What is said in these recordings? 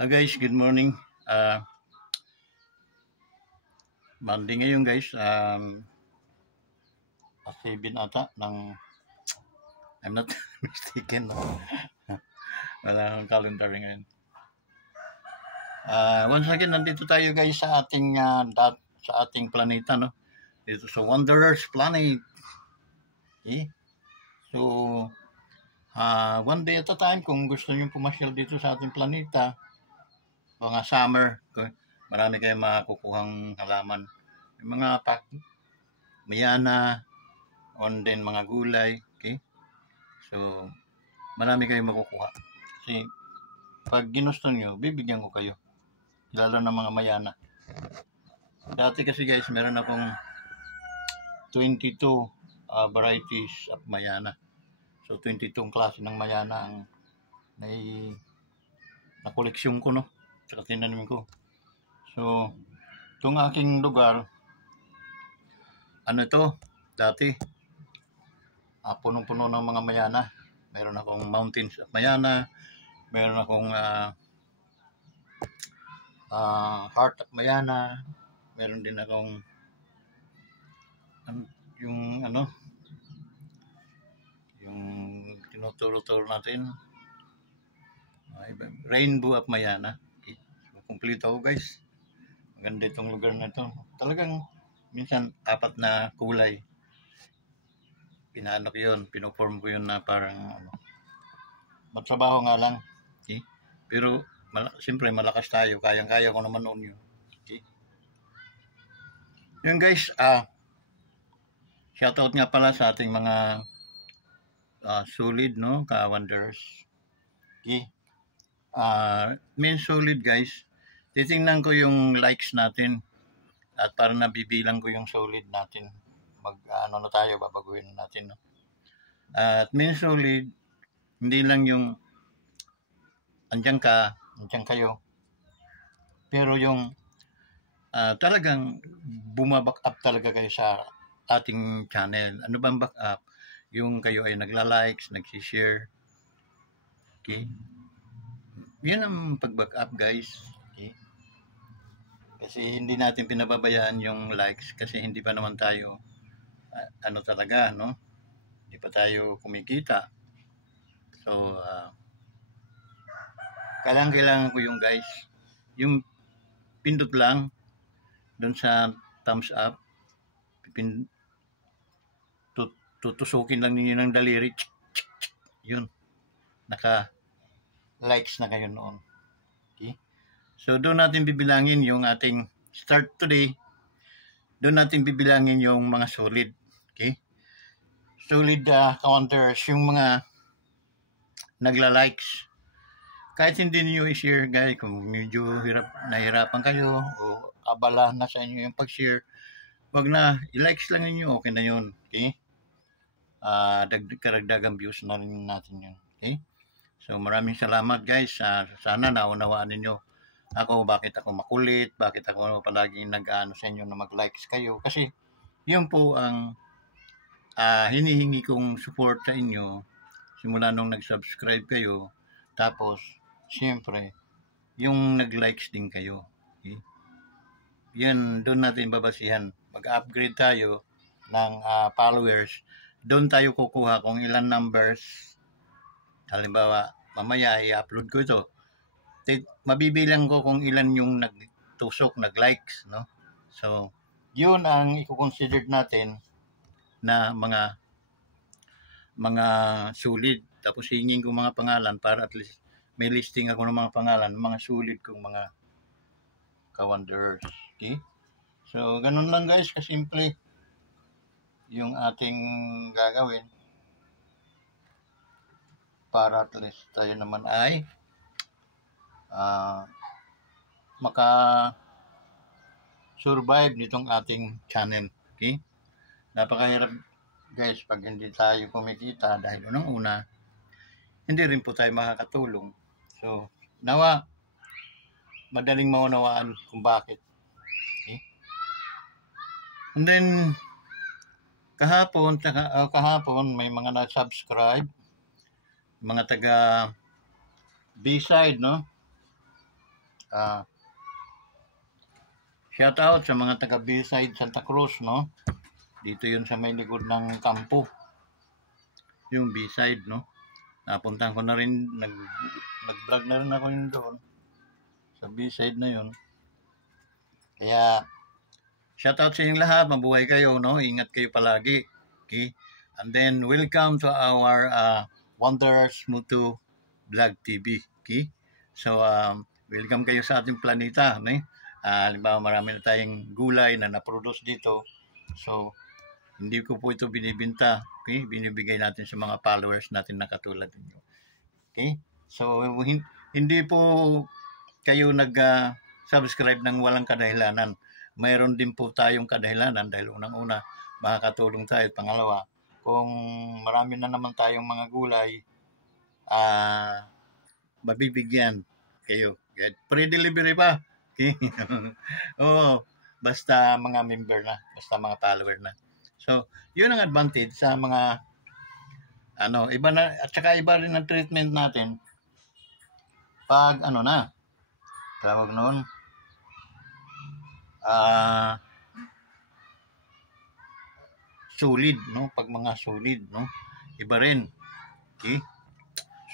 Guys, good morning. Monday ngayon guys. 7 ata ng I'm not mistaken. No? Wala akong calendar ngayon. Once again, nandito tayo guys sa ating planeta, no? Dito sa Wanderers Planet. Okay? So, one day at a time, kung gusto niyo pumasyal dito sa ating planeta, mga summer, okay? Marami kayong makukuhang halaman. Yung mga mayana, on din mga gulay, okay? So, marami kayong makukuha. Kasi, pag ginusto nyo, bibigyan ko kayo. Lalo na mga mayana. Dati kasi guys, meron akong 22 varieties of mayana. So, 22 klase ng mayana ang na-koleksyon ko, no? Tsaka tinanim ko. So, itong aking lugar, ano ito, dati, punong-puno ng mga mayana. Meron akong mountains of mayana, meron akong heart of mayana, meron din akong yung tinuturo-turo natin, rainbow of mayana. Okay. So, complete ako guys. Maganda itong lugar na ito. Talagang minsan 4 na kulay. Pinaano ko yun, pinoform ko yun na parang magtrabaho nga lang. Okay? Pero siyempre malakas tayo, kayang-kaya ko naman noon yun. Okay? Yun guys, shoutout nga pala sa ating mga solid, no, ka-Wanderers. Okay? Main solid guys, titingnan ko yung likes natin at para nabibilang ko yung solid natin. Babaguhin natin, no? At main solid, hindi lang yung andyan kayo, pero yung talagang bumaback up talaga kayo sa ating channel. Ano bang back up? Yung kayo ay nagla-likes, nag-share. Okay? Yan ang pag-back up guys. Okay? Kasi hindi natin pinababayaan yung likes kasi hindi pa naman tayo talaga, no? Hindi pa tayo kumikita. So, kailangan ko yung guys, yung pindot lang doon sa thumbs up, tutusukin lang ninyo ng daliri, yun, naka-likes na kayo noon. Okay? So, doon natin bibilangin yung ating start today, doon natin bibilangin yung mga solid. Okay? Solid counters, yung mga nagla-likes. Kahit hindi niyo i-share guys, kung medyo nahirapan kayo o abala na sa inyo yung pag-share, wag na, i-likes lang niyo, okay na yun. Okay? Karagdagang views na rin natin yun. Okay? So maraming salamat guys. Sana naunawaan ninyo ako, bakit ako makulit, bakit ako palaging nag-ano sa inyo na mag-likes kayo. Kasi yun po ang hinihingi kong support sa inyo simula nung nag-subscribe kayo. Tapos, siyempre, yung nag-likes din kayo. Okay? Yan, doon natin babasihan. Mag-upgrade tayo ng followers. Doon tayo kukuha kung ilan numbers. Halimbawa, mamaya i-upload ko ito. Mabibilang ko kung ilan yung nagtusok, nag-likes, no? So, yun ang i-consider natin na mga sulit. Tapos hingin ko mga pangalan para at least may listing ako ng mga pangalan, mga sulit kong mga ka-Wanderers. Okay? So, ganun lang guys, kasimple yung ating gagawin para at least tayo naman ay maka-survive nitong ating channel. Okay? Napakahirap guys pag hindi tayo kumikita dahil unang-una hindi rin po tayo makakatulong. So, nawa madaling maunawaan kung bakit. Okay? And then kahapon may mga na-subscribe, mga taga B-side, no? shout out sa mga taga B-side Santa Cruz, no? Dito yun sa may likod ng kampo. Yung B-side, no? Napuntahan ko na rin, nag-vlog na rin ako yun doon. Sa B-side na yun. Kaya, shout out sa inyong lahat. Mabuhay kayo, no? Ingat kayo palagi. Okay? And then, welcome to our Wonders Mutu Vlog TV. Okay? So, welcome kayo sa ating planeta. No? Halimbawa, marami na tayong gulay na na-produce dito. So, hindi ko po ito binibinta. Okay? Binibigay natin sa mga followers natin na katulad ninyo. Okay? So, hindi po kayo nag-subscribe ng walang kadahilanan. Mayroon din po tayong kadahilanan dahil unang-una, makakatulong tayo. Pangalawa, kung marami na naman tayong mga gulay, mabibigyan kayo. Pre-delivery pa. Okay? Oo, basta mga member na, basta mga follower na. So, yun ang advantage sa mga iba na, at saka iba rin ang treatment natin pag tawag noon, solid, no? Pag mga solid, no? Iba rin. Okay?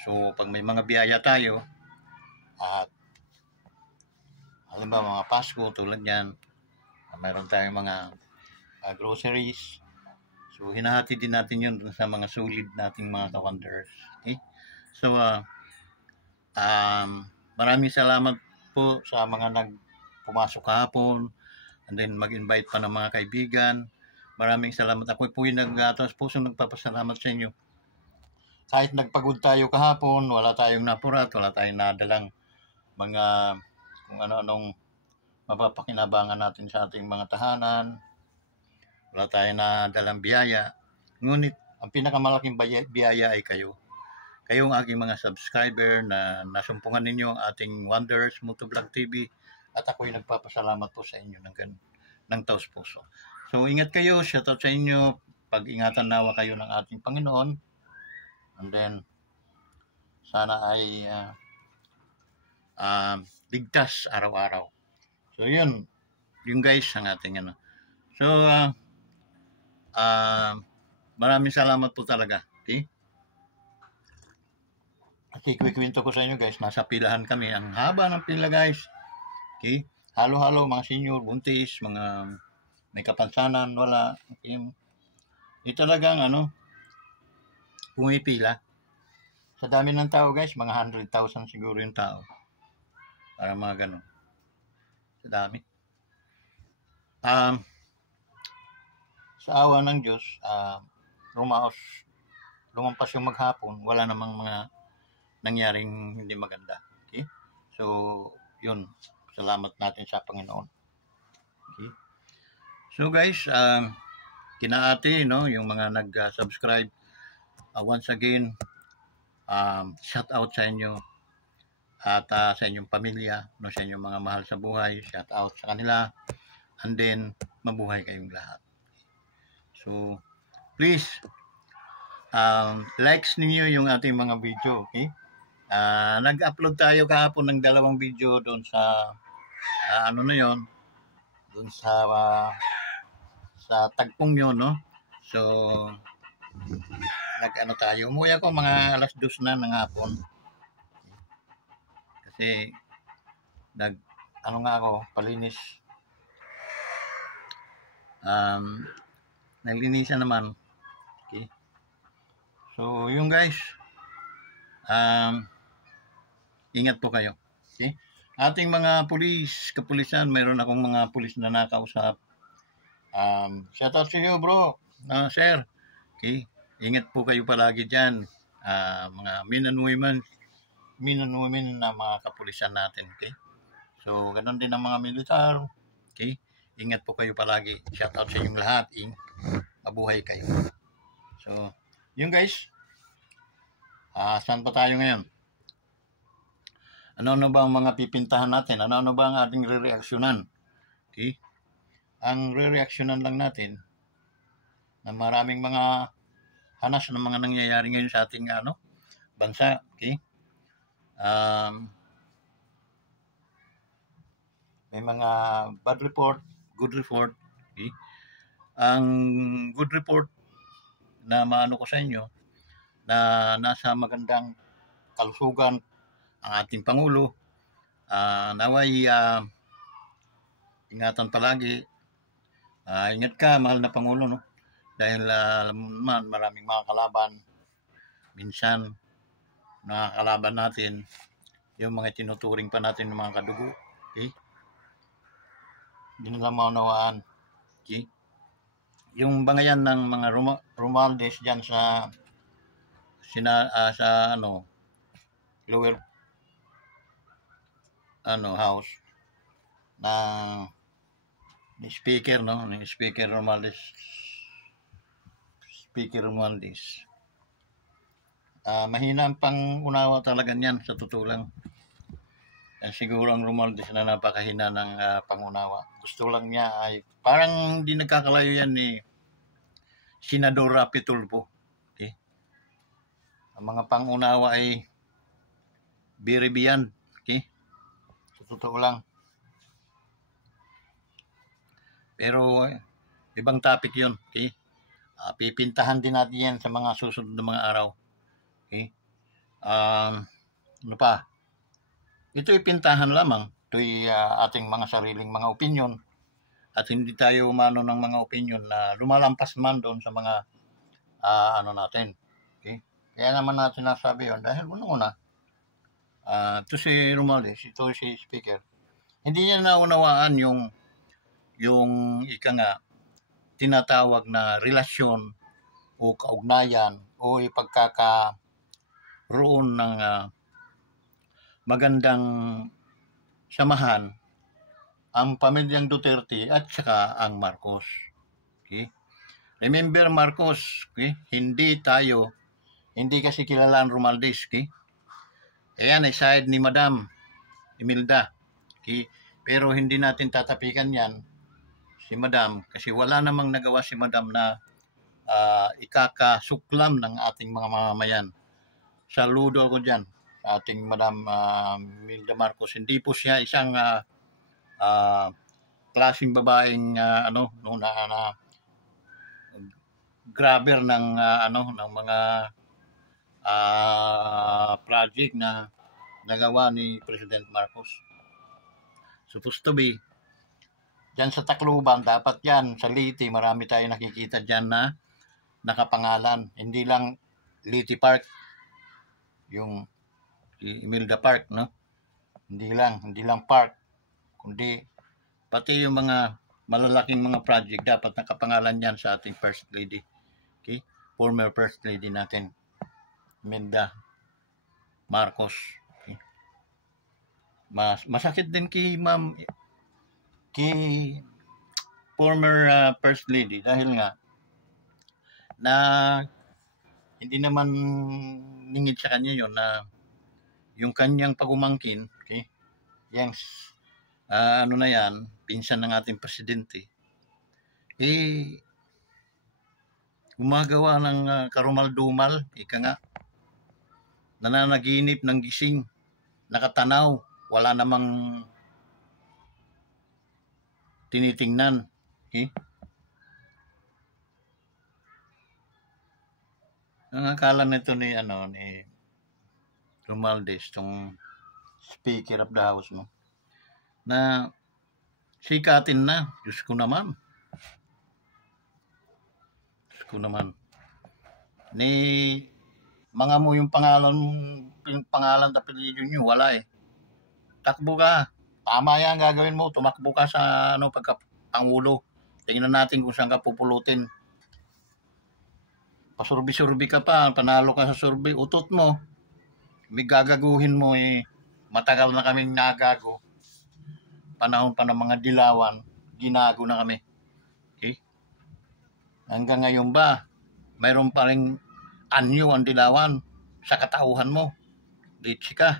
So, pag may mga biyaya tayo, at halimbawa mga Pasko, tulad yan, mayroon tayong mga groceries. So, hinahati din natin yun sa mga solid nating mga ka-wonders. Okay? So, maraming salamat po sa mga pumasok kahapon, and then mag-invite pa ng mga kaibigan. Maraming salamat. Ako po yung pusong nagpapasalamat sa inyo. Kahit nagpagod tayo kahapon, wala tayong napurat, wala tayong nadalang mga kung ano-anong mapapakinabangan natin sa ating mga tahanan. Wala tayong nadalang biyaya. Ngunit, ang pinakamalaking biyaya ay kayo. Kayong aking mga subscriber na nasumpungan ninyo ang ating Wonders Motovlog TV, at ako'y nagpapasalamat po sa inyo ng taos puso. So, ingat kayo. Shout out sa inyo. Pag-ingatan nawa kayo ng ating Panginoon. And then, sana ay ligtas araw-araw. So, yun. Yung guys, ang ating So, maraming salamat po talaga. Okay? At ikikwento ko sa inyo guys, nasa pilahan kami. Ang haba ng pila guys. Okay? Halo-halo, mga senior, buntis, mga may kapansanan, wala. Okay? Talagang pumipila. Sa dami ng tao guys, mga 100,000 siguro yung tao. Para mga ganun. Sa dami. Sa awa ng Diyos, lumampas yung maghapon, wala namang mga nangyaring hindi maganda. Okay? So, yun. Salamat natin sa Panginoon. Okay? So guys, kinaate, no, yung mga nag-subscribe, once again, shout out sa inyo at sa inyong pamilya, no, sa inyong mga mahal sa buhay, shout out sa kanila, and then mabuhay kayong lahat. So, please, likes ninyo yung ating mga video, okay? Nag-upload tayo kahapon ng 2 video doon sa doon sa tagpong yun, no? So, tayo. Umuwi ako mga alas 2 na ng hapon. Kasi, ako, palinis. Naglinisan naman. Okay. So, yung guys, ingat po kayo. Okay? Ating mga kapulisan, mayroon akong mga pulis na nakausap. Shout out sa iyo, bro. Sir. Okay? Ingat po kayo palagi dyan. Mga men and women na mga kapulisan natin. Okay? So, ganun din ang mga militar. Okay? Ingat po kayo palagi. Shout out sa inyong lahat. Mabuhay kayo. So, yun guys. Saan pa tayo ngayon? Ano ba ang mga pipintahan natin? Ano ba ang ating re-reaksyonan? Okay? Ang re-reaksyonan lang natin na maraming mga hanas ng mga nangyayari ngayon sa ating bansa. Okay? May mga bad report, good report. Okay? Ang good report na maano ko sa inyo na nasa magandang kalusugan ang ating Pangulo. Naway ingatan palagi. Ingat ka, mahal na Pangulo, no? Dahil alam mo naman, maraming mga kalaban. Minsan, nakakalaban natin yung mga tinuturing pa natin ng mga kadugo. Okay? Hindi nila maunawaan. Okay? Yung bangayan ng mga Romualdez dyan sa lower house na ni Speaker, no? Ni Speaker Romualdez. Mahina ang pang-unawa talaga niyan sa totoo lang. Siguro ang Romualdez na napakahina ng pangunawa. Gusto lang niya ay parang hindi nagkakalayo yan ni Senador Rapi Tulfo. Okay? Ang mga pangunawa ay biribiyan. Okay? Sa totoo lang. Pero ibang topic yun. Okay? Pipintahan din natin yan sa mga susunod na mga araw. Okay? Ano pa? Ito'y pintahan lamang. Ito'y ating mga sariling mga opinion. At hindi tayo umano ng mga opinion na lumalampas man doon sa mga natin. Okay? Kaya naman natin nasabi yun. Dahil una-una, ito si Romualdez, ito si Speaker. Hindi niya naunawaan yung tinatawag na relasyon o kaugnayan o ipagkakaroon ng magandang samahan ang pamilyang Duterte at saka ang Marcos. Okay? Remember Marcos, okay? Hindi kasi kilala ang Romualdez. Okay? Kaya na-side ni Madam Imelda. Okay? Pero hindi natin tatapikan yan si Madam kasi wala namang nagawa si Madam na ikakasuklam ng ating mga mamamayan. Saludo ako dyan sa ating Madam Imelda Marcos. Hindi po siya isang klaseng babaeng grabber ng mga project na nagawa ni President Marcos. Supposed to be dyan sa Tacloban, dapat yan sa Leyte, marami tayo nakikita dyan na nakapangalan. Hindi lang Leyte Park, yung Imelda Park, no? Hindi lang park, kundi pati yung mga malalaking mga project dapat nakapangalan yan sa ating First Lady. Okay? Former First Lady natin, Imelda Marcos. Okay? Masakit din kay former First Lady dahil nga na hindi naman ningid sa kanya yon na yung kanyang pagumangkin, okay? Yang pinsan ng ating presidente, gumagawa ng karumal-dumal, nananaginip ng gising, nakatanaw, wala namang tinitingnan. Okay? Ang akala nito ni Romualdez, tong Speaker of the House, no? Na sikatin na. Diyos ko naman. Ni mga mo yung pangalan at apelyido nyo, wala eh. Takbo ka. Tama yan, gagawin mo. Tumakbo ka sa pagkapangulo. Tingnan natin kung saan ka pupulutin. Pasurbi-surbi ka pa, panalo ka sa survey, utot mo. May gagaguhin mo eh. Matagal na kaming nagago. Panahon pa ng mga dilawan, ginago na kami. Okay? Hanggang ngayon ba, mayroon pa rin anyo ang dilawan sa katauhan mo. Litsi ka.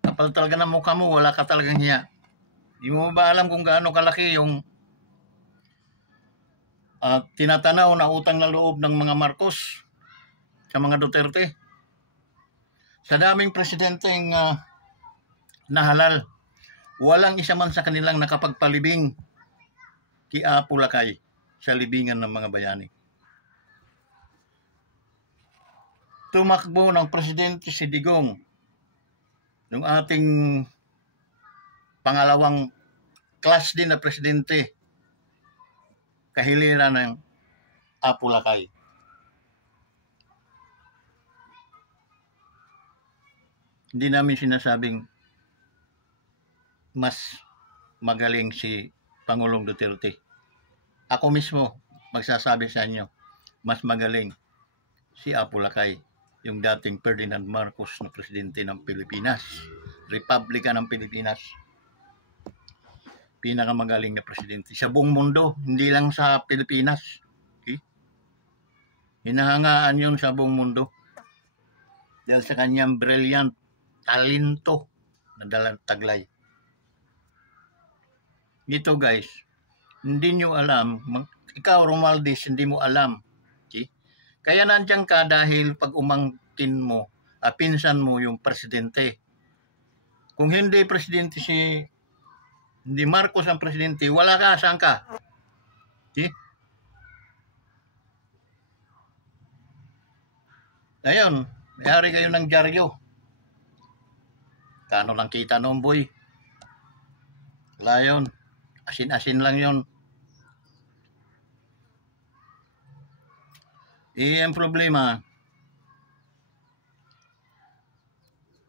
Kapal talaga ng mukha mo, wala ka talagang hiya. Di mo ba alam kung gaano kalaki yung tinatanaw na utang na loob ng mga Marcos? sa mga Duterte. Sa daming presidenteng nahalal, walang isa man sa kanilang nakapagpalibing kay Apo Lakay sa libingan ng mga bayani. Tumakbo ng presidente si Digong, yung ating pangalawang class din na presidente, kahiliran ng Apo Lakay. Hindi namin sinasabing mas magaling si Pangulong Duterte. Ako mismo magsasabi sa inyo, mas magaling si Apo Lakay, yung dating Ferdinand Marcos na presidente ng Pilipinas, Republika ng Pilipinas. Pinakamagaling na presidente sa buong mundo, hindi lang sa Pilipinas. Okay? Hinahangaan yun sa buong mundo dahil sa kanyang brilliant talento na taglay. Dito guys, hindi nyo alam, ikaw Romualdez, hindi mo alam. Okay? Kaya nandiyan ka dahil pag umangkin mo, pinsan mo yung presidente. Kung hindi presidente hindi Marcos ang presidente, wala ka, saan ka? Okay? Ayun, mayari kayo ng dyaryo. Kano lang kita noon, boy? Wala yun. Asin-asin lang yun. Ang problema,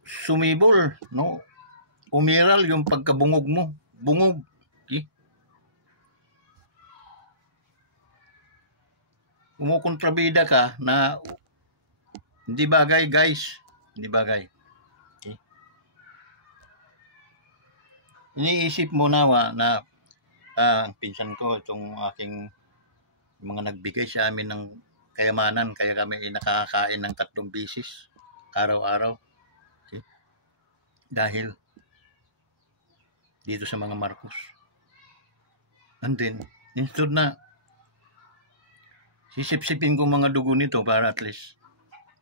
sumibol, no? Umiral yung pagkabungog mo. Bungog. Okay? Kumukontrabida ka na hindi bagay, guys. Hindi bagay. Okay? Iniisip mo na ang pinsan ko, itong aking mga nagbigay sa amin ng kayamanan, kaya kami nakakain ng 3 bisis araw-araw. Okay? Dahil dito sa mga Marcos. And then, instead na sisip-sipin ko mga dugo nito para at least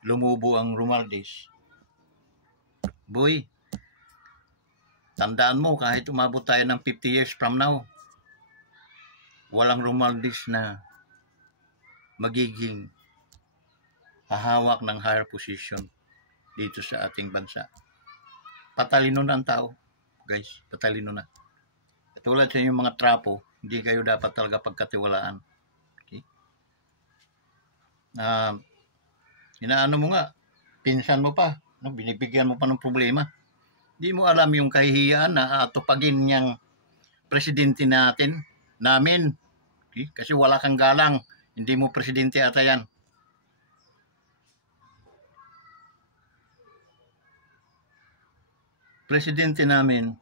lumubo ang Romualdez. Boy, tandaan mo, kahit umabot tayo ng 50 years from now, walang Romualdez na magiging hahawak ng higher position dito sa ating bansa. Patalino na ang tao, guys. Patalino na. Katulad sa inyong mga trapo, hindi kayo dapat talaga pagkatiwalaan. Okay? Inaano mo nga, pinsan mo pa, no? Binibigyan mo pa ng problema. Hindi mo alam yung kahihiyaan na atupagin niyang presidente namin. Okay? Kasi wala kang galang, hindi mo presidente ata yan. Presidente namin,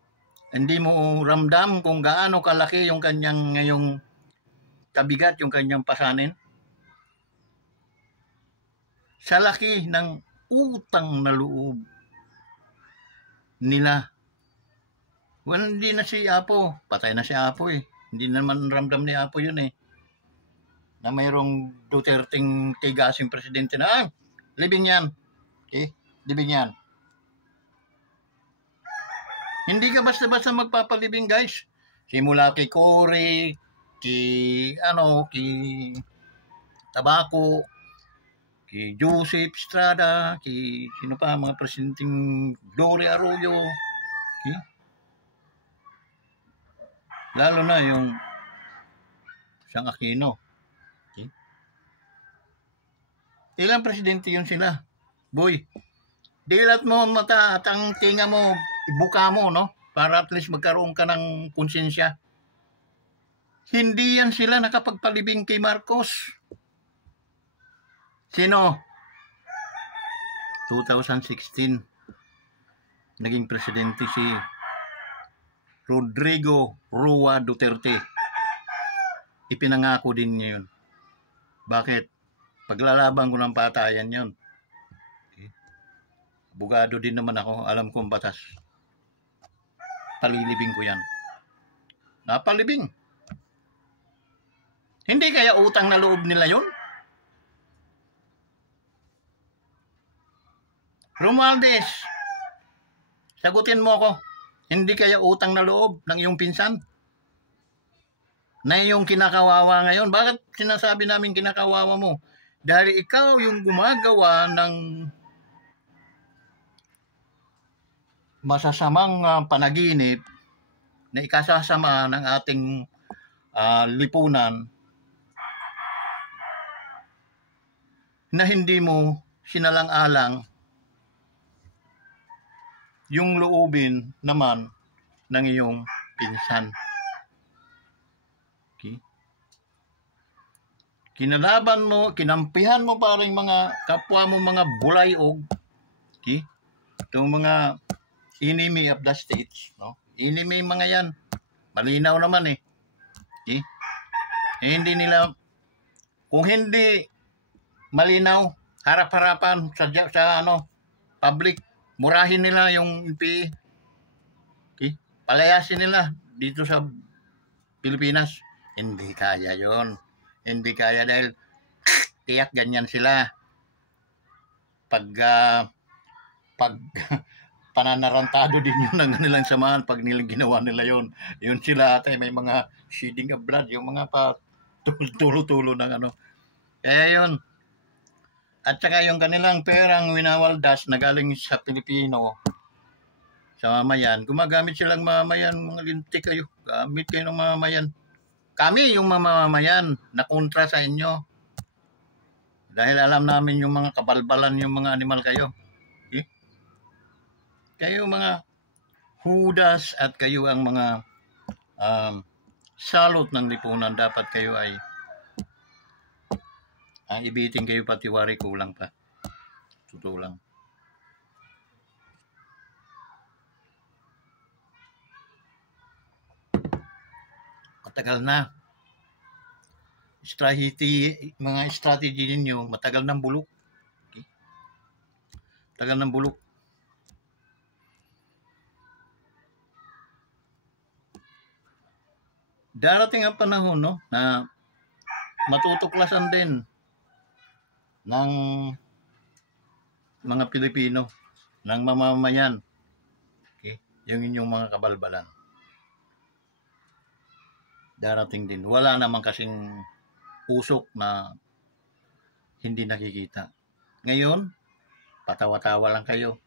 hindi mo ramdam kung gaano kalaki yung kanyang ngayong kabigat, yung kanyang pasanin. Sa laki ng utang na loob nila. Well, hindi na si Apo. Patay na si Apo eh. Hindi naman ramdam ni Apo yun eh. Na mayroong Duterteng tigasing presidente na, libing yan. Okay? Libing yan. Hindi ka basta-basta magpapalibing, guys. Simula kay Cory, kay Tabaco, kay Joseph Estrada, kay sino pa, mga presidenteng Gloria Arroyo. Okay? Lalo na yung Sang Aquino. Okay? Ilang presidente yun sila? Boy, dilat mo mata at ang tinga mo, ibuka mo, no? Para at least magkaroon ka ng konsensya. Hindi yan sila nakapagpalibing kay Marcos. Sino? 2016, naging presidente si Rodrigo Roa Duterte. Ipinangako din niya yun. Bakit? Paglalaban ko ng patayan yun. Okay. Abogado din naman ako. Alam ko ang batas. Palilibing ko yan. Napalibing. Hindi kaya utang na loob nila yun? Romualdez, sagutin mo ako. Hindi kaya utang na loob ng iyong pinsan? Na iyong kinakawawa ngayon? Bakit sinasabi namin kinakawawa mo? Dahil ikaw yung gumagawa ng masasamang panaginip na ikasasama ng ating lipunan na hindi mo sinalang-alang yung loobin naman ng iyong pinsan. Okay? Kinalaban mo, kinampihan mo parang mga kapwa mo mga bulayog. Okay? Itong mga enemy of the states, no? Enemy mga yan. Malinaw naman eh. Okay? Hindi nila, kung hindi malinaw, harap-harapan sa public, murahin nila yung NPA. Okay? Palayasin nila dito sa Pilipinas. Hindi kaya yon. Hindi kaya dahil tiyak ganyan sila. Pag pananarantado din yun ng kanilang samahan pag nilang ginawa nila yon. Yun sila ate, may mga shedding of blood, yung mga tulo-tulo ng Kaya yun. At saka yung kanilang perang winawaldas na galing sa Pilipino, sa mamayan, gumagamit silang mamayan, mga lintik kayo. Gamit kayo ng mamayan. Kami yung mamamayan na kontra sa inyo. Dahil alam namin yung mga kabalbalan, yung mga animal kayo. Okay? Kayo mga hudas at kayo ang mga salot ng lipunan. Dapat kayo ay ibitin kayo patiwari, kulang pa. Totoo lang. Matagal na. Mga strategy ninyo, matagal ng bulok. Okay? Tagal ng bulok. Darating ang panahon, no, na matutuklasan din ng mga Pilipino, ng mamamayan. Okay? Yung inyong mga kabalbalan. Darating din. Wala naman kasing usok na hindi nakikita. Ngayon, patawa-tawa lang kayo.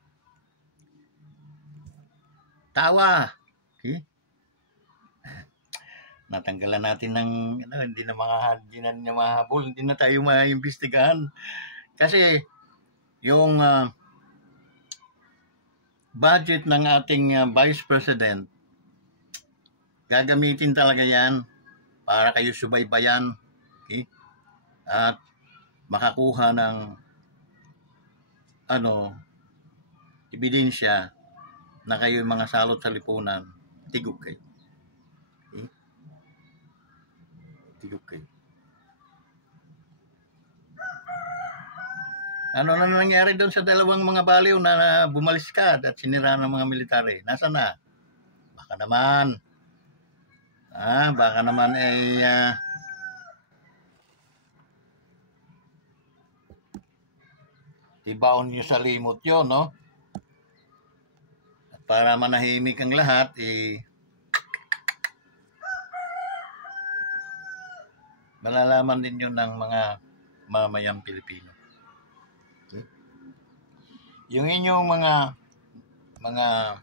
Tawa! Okay? Natanggalan natin ng hindi na mahabol, hindi na tayo maimbestigahan. Kasi yung budget ng ating Vice President, gagamitin talaga yan para kayo subaybayan, okay? At makakuha ng ebidensya na kayo mga salot sa lipunan, tigok kayo. Okay? Tigok kayo. Ano na nangyari doon sa dalawang mga baliw na bumaliskad at sinira ng mga military? Nasaan na? Baka naman ibaon nyo sa limot yun, no? At para manahimik ang lahat, malalaman din yun ng mga mamayang Pilipino. Okay? Yung inyong mga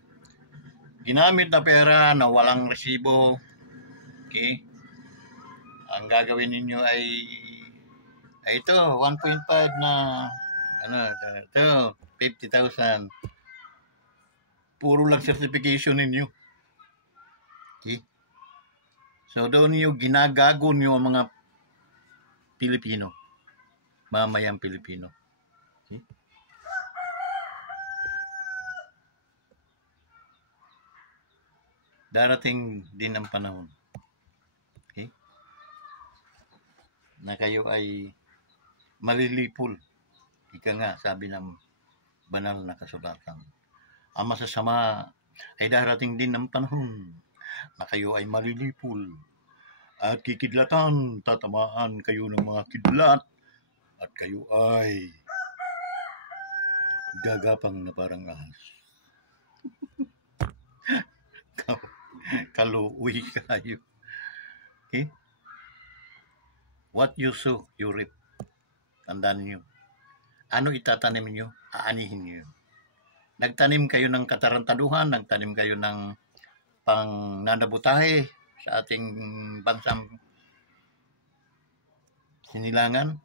ginamit na pera na walang resibo, okay? Ang gagawin ninyo ay ito, 1.5 na ito, 50,000. Puro lang certification ninyo. Okay? So doon nyo ginagago nyo ang mga Pilipino, mamayang Pilipino. Okay? Darating din ang panahon, okay, na kayo ay malilipol. Ika nga, sabi ng banal na kasulatan. Ang masasama ay darating din ang panahon na kayo ay malilipol at kikidlatan, tatamaan kayo ng mga kidlat at kayo ay gagapang na parang ahas. Kaluwi kayo. Okay? What you sow, you reap. Tandaan niyo. Ano itatanim niyo, aanihin niyo. Nagtanim kayo ng katarantaduhan, nagtanim kayo ng pang nanabutahe sa ating bansang sinilangan,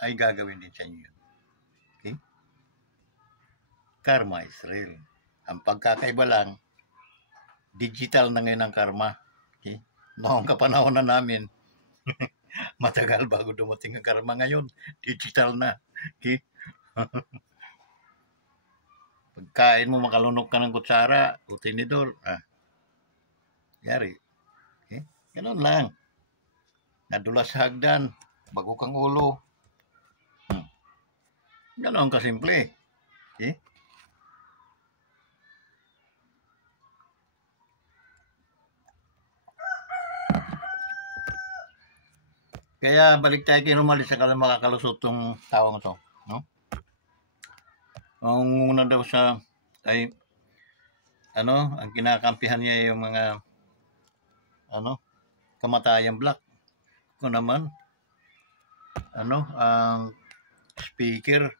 ay gagawin din sa inyo. Okay? Karma is real. Ang pagkakaiba lang, digital na ngayon ang karma. Okay? Noong kapanahon na namin, matagal bago dumating ang karma. Ngayon, digital na. Okay? Pagkain mo, makalunok ka ng kutsara o tinidor, yari. Okay? Ganun lang. Nadulas sa hagdan, bago kang ulo. Ganun kasimple. Okay? Kaya balik tayo kay Romalis sa makakalusot tong tawang to. No? Ang una daw sa ay ang kinakampihan niya yung mga kamatayang black. Kung naman ang speaker,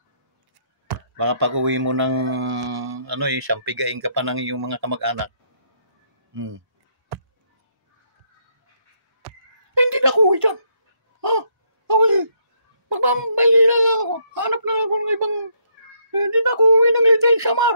baka pag uwi mo ng isang pigain ka pa ng iyong mga kamag-anak. Hindi na ako uwi dyan. Okay. Magpapahili na lang ako. Hanap na ako ng ibang... Hindi na ako uwi ng Litay Samar.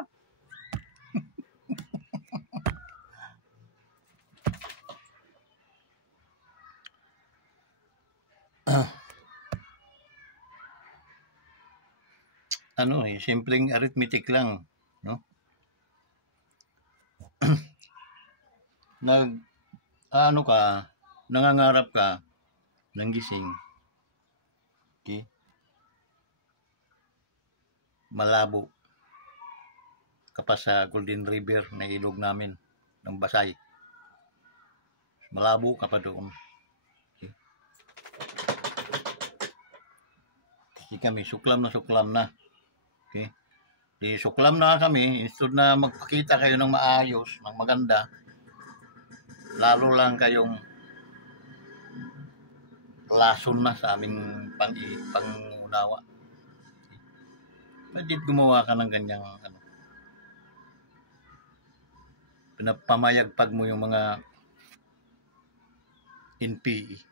Simpleng arithmetic lang, no? Nangangarap ka ng gising. Okay? Malabo ka pa sa Golden River na ilog namin ng Basay. Malabo ka pa doon. Okay? Kasi kami suklam na. Okay? Di suklam na kami, instead na magpakita kayo ng maayos, ng maganda, lalo lang kayong lason na sa aming pangunawa. Pwede gumawa ka ng ganyang pinapamayagpag mo yung mga NPE.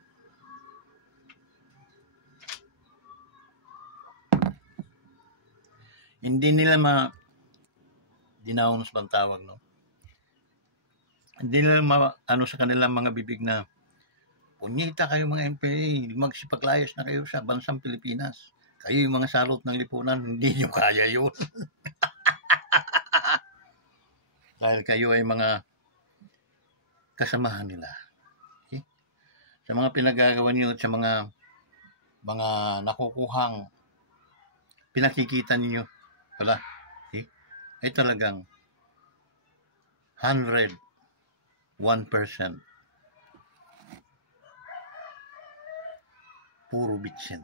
Hindi nila denounce bang tawag, no? Hindi nila sa kanilang mga bibig na punyita kayo mga NPA, magsipaglayas na kayo sa bansang Pilipinas. Kayo yung mga salot ng lipunan, hindi nyo kaya yun. Dahil kayo ay mga kasamahan nila. Okay? Sa mga pinagagawa niyo at sa mga nakukuhang pinakikita ninyo, wala. Okay? Ay talagang 101%. Puro bitsin.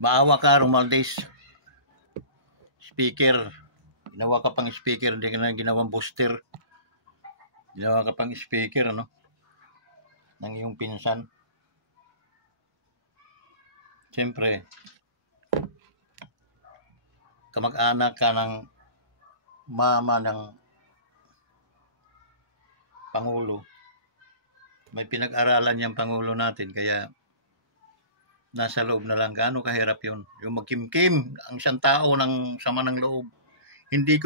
Maawa ka, Romualdez. Speaker. Ginawa ka pang speaker, hindi ka na ginawang booster. Ginawa ka pang speaker, ng iyong pinsan. Siyempre, kamag-anak ka ng mama ng Pangulo. May pinag-aralan niyang Pangulo natin, kaya nasa loob na lang. Gaano kahirap yun? Yung magkimkim ang isang tao ng sama ng loob. Hindi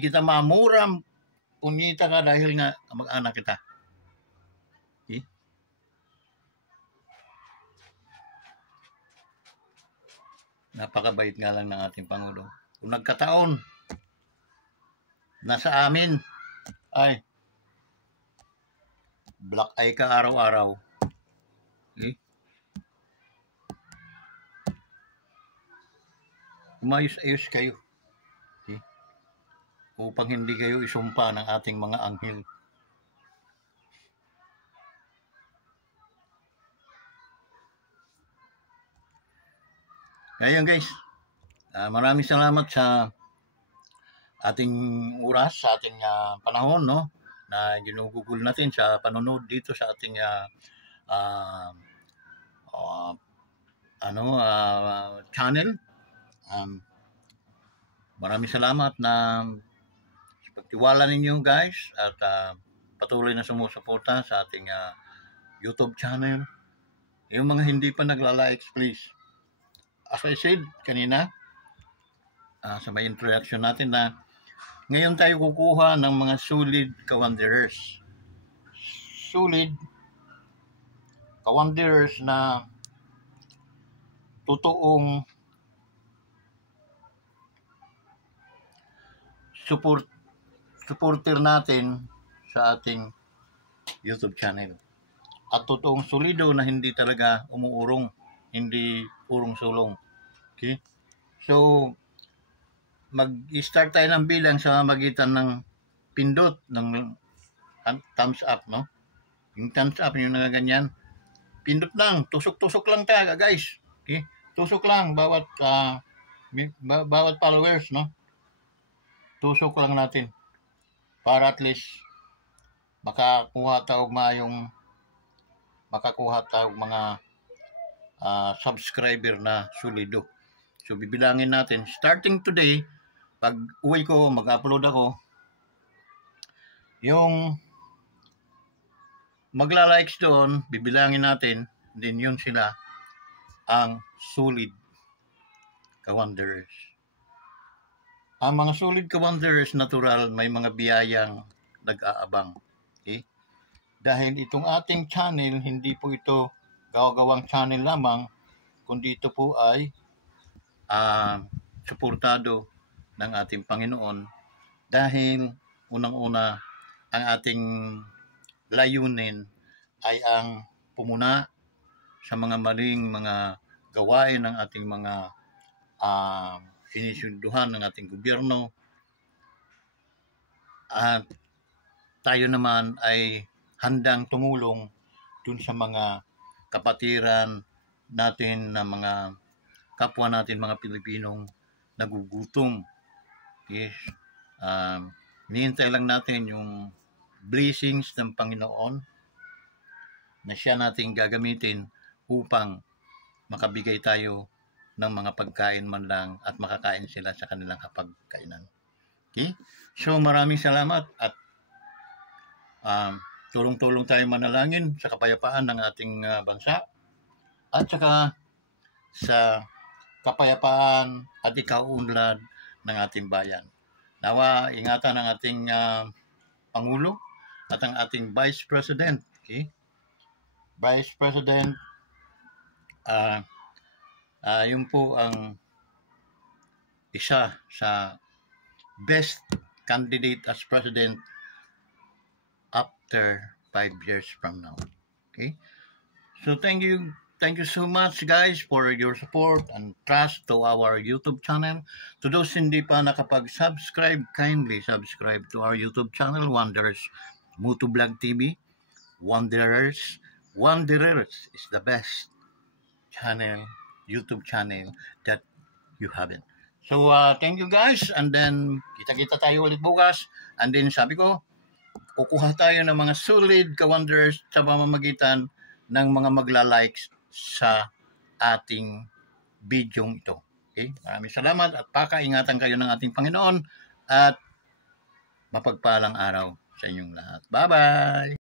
kita mamuram, punyita ka dahil nga kamag-anak kita. Okay? Napakabait nga lang ng ating Pangulo. Kung nagkataon, nasa amin, ay, black eye ka araw-araw. Okay? Umayos-ayos kayo. Okay? upang hindi kayo isumpa ng ating mga anghel. Ngayon guys, maraming salamat sa ating oras, sa ating panahon, no, na ginugugol natin sa panonood dito sa ating channel. Maraming salamat na pagtiwala ninyo guys, at patuloy na sumusuporta sa ating YouTube channel. Yung mga hindi pa nagla-likes, please. As I said kanina, sa may introduction natin, na ngayon tayo kukuha ng mga solid kawanderers. Solid kawanderers na totoong supporter natin sa ating YouTube channel. At totoong solido na hindi talaga umuurong, hindi urong-sulong. Okay? So, mag-start tayo ng bilang sa magitan ng pindot ng thumbs up, no? Yung thumbs up, yung mga ganyan. Pindot lang, tusok-tusok lang tayo, guys. Okay? Tusok lang bawat followers, no? Tusok lang natin para at least makakuha tayo mga subscriber na solido. So bibilangin natin starting today. Pag uwi ko, mag-upload ako, yung magla-likes doon, bibilangin natin, din yun sila ang solid kawanderers. Ang mga solid kawanderers, natural, may mga biyayang nag-aabang. Okay? Dahil itong ating channel, hindi po ito gawang channel lamang, kundi ito po ay suportado ng ating Panginoon, dahil unang-una ang ating layunin ay ang pumuna sa mga maling mga gawain ng ating mga sinisunduhan ng ating gobyerno, at tayo naman ay handang tumulong dun sa mga kapatiran natin, na mga kapwa natin mga Pilipinong nagugutom. Yes. Nihintay lang natin yung blessings ng Panginoon na siya nating gagamitin upang makabigay tayo ng mga pagkain man lang at makakain sila sa kanilang kapagkainan. Okay? So maraming salamat, at tulong-tulong tayo manalangin sa kapayapaan ng ating bansa, at saka sa kapayapaan at ikaunlad ng ating bayan. Nawa ingatan ng ating Pangulo at ang ating Vice President. Okay? Vice President, yun po ang isa sa best candidate as President after 5 years from now. Okay? So thank you so much guys for your support and trust to our YouTube channel. To those hindi pa nakapag-subscribe, kindly subscribe to our YouTube channel, Wanderers Motovlog TV. Wanderers is the best channel, YouTube channel that you haven't. So thank you guys, and then kita-kita tayo ulit bukas. And then sabi ko, kukuha tayo ng mga solid ka-Wanderers sa pamamagitan ng mga magla-likes sa ating video ito. Okay? Maraming salamat, at pakaingatan kayo ng ating Panginoon, at mapagpalang araw sa inyong lahat. Bye-bye!